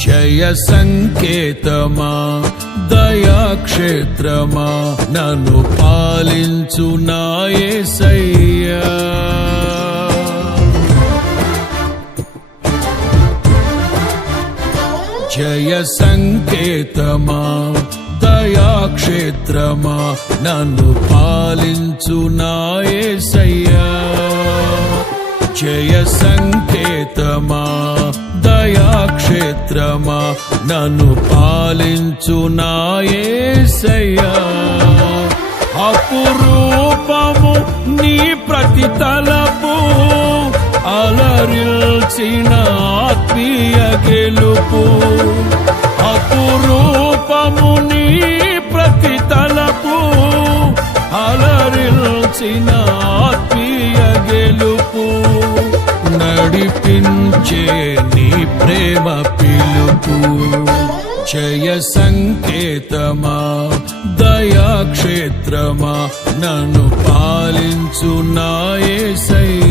జయ సంకేతమా దయాక్షేత్రమా నన్ను పాలించు నా యేసయ్యా జయ సంకేతమా దయాక్షేత్రమా నన్ను పాలించు నా యేసయ్యా జయ సంకేతమా దయాక్షేత్రమా నన్ను పాలించు నా యేసయ్యా అపురూపము నీ ప్రతి తలపు అలరిల్చిన ఆత్మీయ గెలుపు అపురూపము నీ ప్రతి తలపు అలరిల్చిన ఆత్మీయ గెలుపు నడిపించే నీ ప్రేమ పిలుపు జయ సంకేతమా దయాక్షేత్రమా నన్ను పాలించు నా యేసయ్యా